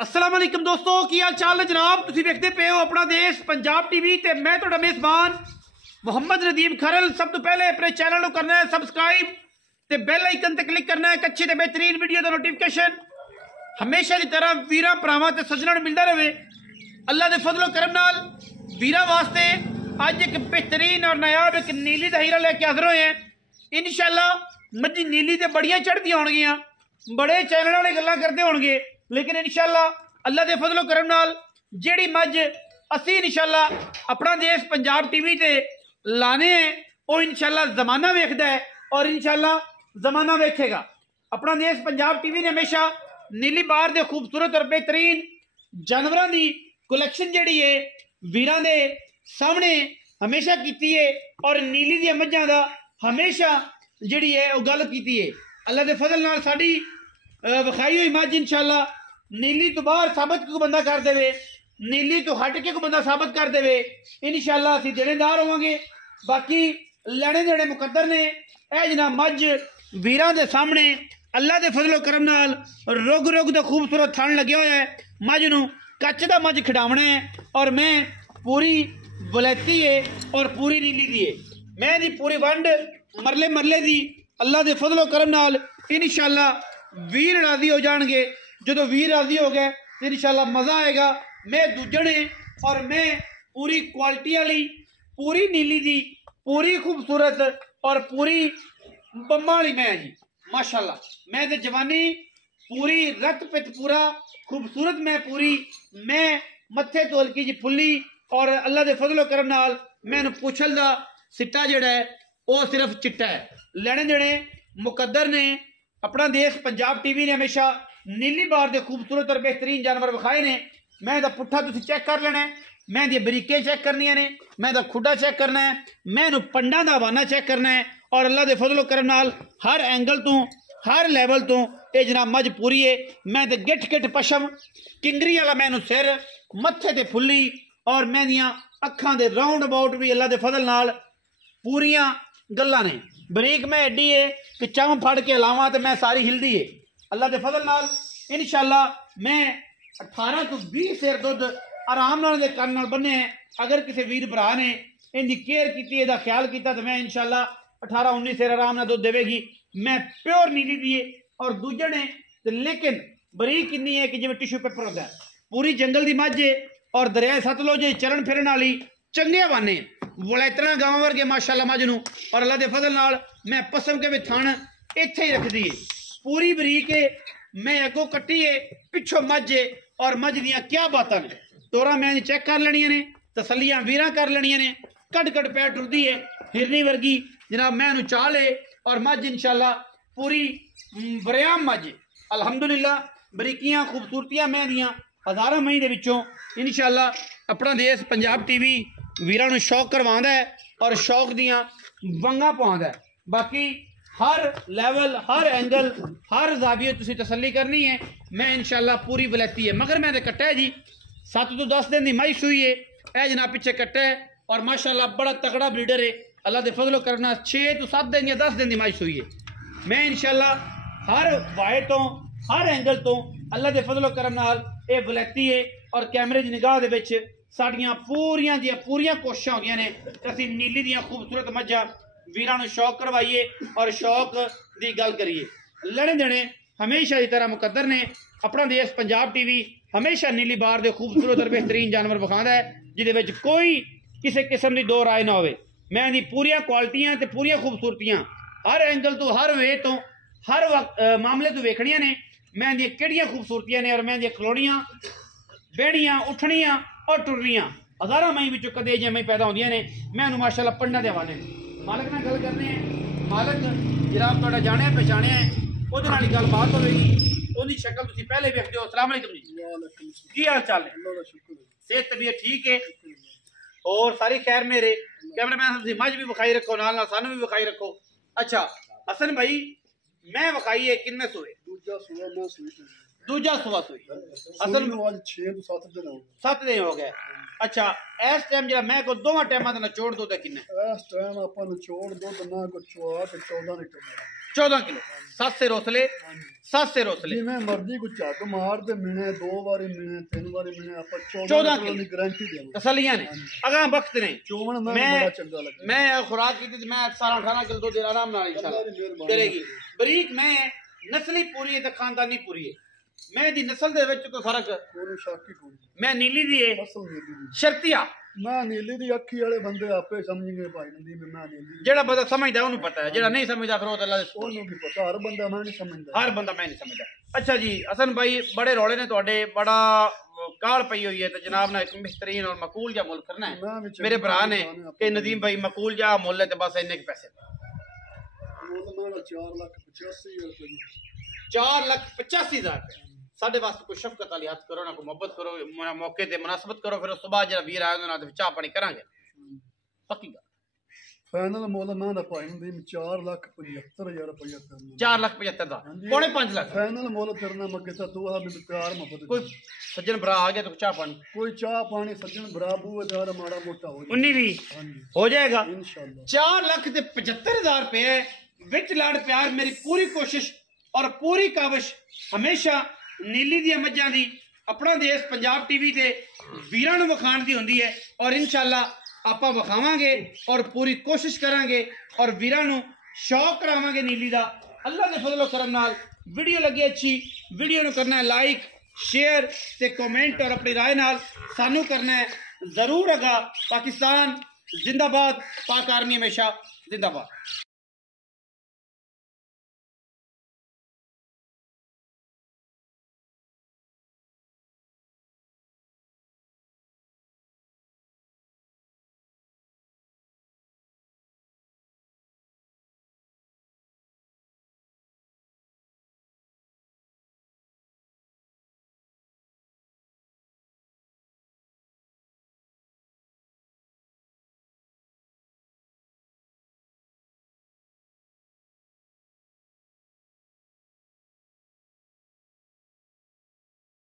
अस्सलाम वालेकुम दोस्तों, की हाल चाल है जनाब। तुसीं वेखदे पे हो अपना देश पंजाब टीवी ते मैं तुहाडा मेज़बान मुहम्मद नदीम खरल। सब तो पहले अपने चैनल को करना है सबसक्राइब ते बेल आइकन ते क्लिक करना है। अच्छी ते बेहतरीन वीडियो का नोटिफिकेशन हमेशा की तरह वीरां भरावां ते सज्जणां नूं मिलदा रहे। अल्लाह दे फजलो करम नाल वीरां वास्ते अज एक बेहतरीन और नायाब एक नीली दा हीरा लेके हाज़र होए हैं। इंशाअल्लाह मजी नीली ते बड़ियां चढ़दियां होणगियां, बड़े चैनल वाले गल्लां करदे होणगे, लेकिन इंशाअल्लाह अल्लाह दे फजलो करम नाल जेड़ी मज असी इंशाअल्लाह अपना देश पंजाब टीवी ते लाने हैं वो इंशाअल्लाह जमाना वेखदा है और इंशाअल्लाह जमाना वेखेगा। अपना देश पंजाब टीवी ने हमेशा नीली बार दे खूबसूरत और बेहतरीन जानवरों की कलैक्शन जेड़ी है वीरां दे सामने हमेशा कीती है और नीली दी मझां दा हमेशा जेड़ी है वो गल कीती है। अल्लाह दे फजल नाल साडी विखाई हुई मझ इंशाअल्लाह नीली तो बाहर साबित को बंदा कर देवे, नीली तो हट के को बंदा साबित कर देवे, इंशाअल्लाह असीं देनेदार होवांगे। बाकी लैने देने मुकद्दर ने ए जना मझ वीरां दे सामने अल्लाह दे फजलो करम नाल रुग रुग दा खूबसूरत थण लग्या होया है। मझ नूं कच्च दा मझ खिडावना है और मैं पूरी वलैती है और पूरी नीली दी है। मैं दी पूरी वंड मरले मरले दी अल्लाह दे फजलो करम नाल इंशाअल्लाह वीर राजी हो जाएंगे। जो वीर राजी हो गए तो इंशाअल्लाह मज़ा आएगा। मैं दूजने और मैं पूरी क्वालिटी वाली पूरी नीली दी पूरी खूबसूरत और पूरी बम्मा वाली मैं जी माशाअल्लाह। मैं तो जवानी पूरी रत पित पूरा खूबसूरत मैं पूरी मैं मत्थे तोल की जी फुल्ली और अल्लाह के फजलो करम नाल मैनू पुछल दा सिट्टा जड़ा है वो सिर्फ चिट्टा है। लेने देने मुकद्दर ने अपना देश पंजाब टीवी ने हमेशा नीली बार के खूबसूरत और बेहतरीन जानवर विखाए ने। मैं दा पुट्ठा तुसीं चेक कर लेना है, मैं दी बरीकें चेक करनियां ने, मैं दा खुडा चेक करना है, मैनू पंडा दा हवाना चेक करना है और अल्लाह के फजलो करम नाल हर एंगल तो हर लैवल तो ये जनाब मझ पूरी है। मैं तो गिठ गिठ पशम किंगरी वाला मैनू सिर मत्थे ते फुल्ली और मैं दियां अखां दे राउंड अबाउट भी अल्लाह के फजल नाल पूरियां गल्लां ने। बरीक मैं एडी है कि चम फड़ के लावां तो मैं सारी हिलदी है। अल्लाह के फजल नाल इंशाअल्लाह मैं 18 तो 20 सिर दुध आराम नाल दे कन नाल बन्ने हैं। अगर किसी वीर भरा ने इनकी केयर की इहदा ख्याल किया तो मैं इंशाअल्लाह 18-19 सिर आराम नाल दुध देवेगी। मैं प्योर नीली दी है और दूजे ने तो लेकिन बरीक किन्नी है कि जिवें टिश्यू पेपर होता है। पूरी जंगल की मझ है और दरिया सतलुज चलन फिरन वाली चंगे हवाने वलैतना गांव वर्गे माशाअल्लाह मझ नूं और अल्लाह के फजल नाल मैं पसम के भी थण इत्थे ही रखदी है। पूरी बरीक है, मैं अगों कट्टी है पिछों मझ है और मझ दियां क्या बातां ने। तोरा मैं चेक कर लेनियां ने, तसलियां वीरां कर लेनियां ने। कट कट पैर टुरदी है हिरनी वर्गी जनाब मैं चाल है और मझ इंशाअल्लाह पूरी बरियाम मझ अल्हम्दुलिल्लाह। बरीकियां खूबसूरतियां मैं दियां हज़ारां मई दे विचों इंशाअल्लाह अपना देश पंजाब टीवी वीरां नूं शौक करवांदा है और शौक दियां वंगां पाउंदा है। बाकी हर लैवल हर एंगल हर जाविये तुसीं तसल्ली करनी है। मैं इंशाअल्लाह पूरी वलैती है मगर मैं तो कट्टा है जी 7 तो 10 दिन की माई सूई है। ए जनाब पिछे कट्टा है और माशाअल्लाह बड़ा तगड़ा ब्रीडर है। अल्लाह के फजलो करना 6 तो 7 दिन या 10 दिन की माई सूई है। मैं इंशाअल्लाह हर वाए तो हर एंगल तो अल्लाह के फजलो करम नाल ये वलैती है और कैमरे की निगाह दे विच साडियां पूरियां दियां पूरियां कोशिशां हो गई ने असीं नीली दियां खूबसूरत मझां वीरां नूं शौक करवाइए और शौक की गल करिए। लड़े देने हमेशा की तरह मुकद्दर ने अपना देश पंजाब टीवी हमेशा नीली बार के खूबसूरत और बेहतरीन जानवर विखांदा है जिहदे कोई किसी किस्म की दो राय ना हो। मैं दी पूरियां क्वालिटियां ते पूरियां खूबसूरतियां हर एंगल तो हर वे तो हर वक्त मामले तो वेखनियां ने। मैं दी किहड़ियां खूबसूरतियां ने और मैं दी खलोड़ियां बहनियां उठनियां और टुरनियां हज़ारां मई विचों कदे जिहियां मई पैदा होंदियां ने। मैं माशाअल्लाह पंडा दे हवाले मालक नाल गल करने हैं। मालक जनाब तुहाडा जाणिया पहचानिया है उहदे नाल गलबात होवेगी। उहदी शक्ल तुसीं पहले वेखदे हो। अस्सलाम वालेकुम जी, की हाल चाल है? सेहत तबीयत ठीक है और सारी खैर मेरे कैमरामैन तुसीं मझ भी विखाई रखो नाल नाल सानू भी विखाई रखो। अच्छा हसन भाई मैं विखाई है किन्ने सूए? दूजा सुआ सूई असल 7 दिन हो गए। अच्छा इस टाइम जरा मैं को दोवां टाइमां दा नचोड़ दुध किन्ना? इस टाइम आपा नचोड़ दुध ना को 14 लीटर 14 किलो। 7 से रोसले, 7 से रोसले जिवें मर्जी को झक मार ते मिने, 2 बारी मिने, 3 बारी मिने, आप 14 किलो की गारंटी देंगे। तसलियां ने अगा वक्त ने चोमन में बड़ा चंगा लगता। मैं खुराक की थी, मैं 17-18 किलो दूध आराम नाल इंशाल्लाह करेगी। बरीक मैं नस्ली पूरी है ते खानदानी पूरी है। मैं दी नस्ल दे विच कोई फर्क कोई शक ही कोई। मैं नीली दी है असल नीली दी। शर्तिया मैं नीली दी अखी वाले बंदे आपे समझेंगे भाई नदी में मैं नीली। जेड़ा बंदा समझदा ओनू पता है, जेड़ा नहीं समझदा फिर वो अल्लाह दे ओनू की पता, हर बंदा मैं नहीं समझदा। हर बंदा मैं नहीं समझदा। अच्छा जी हसन भाई बड़े रौले ने तुहाडे, बड़ा काल पई हुई है, तो जनाब ने एक बेहतरीन और मकूल जा मुल करना है। मेरे भरा ने कि नदीम भाई मकूल जा मुल है तो बस इन्ने के पैसे मुल मेरा 4,85,000 रुपए। 4,85,000 रुपए साढ़े वास्ते कोई शफकत वाली हाथ करो ना, कोई मोहब्बत करो, मौके ते मुनासबत करो, फिर उस तो बाद जरा वीर आए ना तो चाह पानी करांगे पक्की गल। फाइनल मुल मैं दा भाई नदी 4,75,000 रुपए करना। 4,75,000 पौने 5 लाख फाइनल मुल करना मगे तो तू आ भी प्यार मोहब्बत। कोई सज्जन भरा आ गया तो चाह पानी, कोई चाह पानी सज्जन भरा बूएदार माड़ा मोटा हो 19 भी हो जाएगा इंशाल्लाह। 4,75,000 रुपए विच लाड़ प्यार। मेरी पूरी कोशिश और पूरी काविश हमेशा नीली दी मज्जां दी अपना देश पंजाब टीवी ते वीरां नूं विखाण दी हुंदी है, और इंशाल्लाह आपां विखावांगे और पूरी कोशिश करांगे और वीरां नूं शौक करावांगे नीली दा। अल्लाह दे फजल करम नाल वीडियो लगी अच्छी, वीडियो नूं करना है लाइक, शेयर ते कमेंट, और अपनी राय नाल सानू करना है जरूर। अगा पाकिस्तान जिंदाबाद, पाक आर्मी हमेशा जिंदाबाद।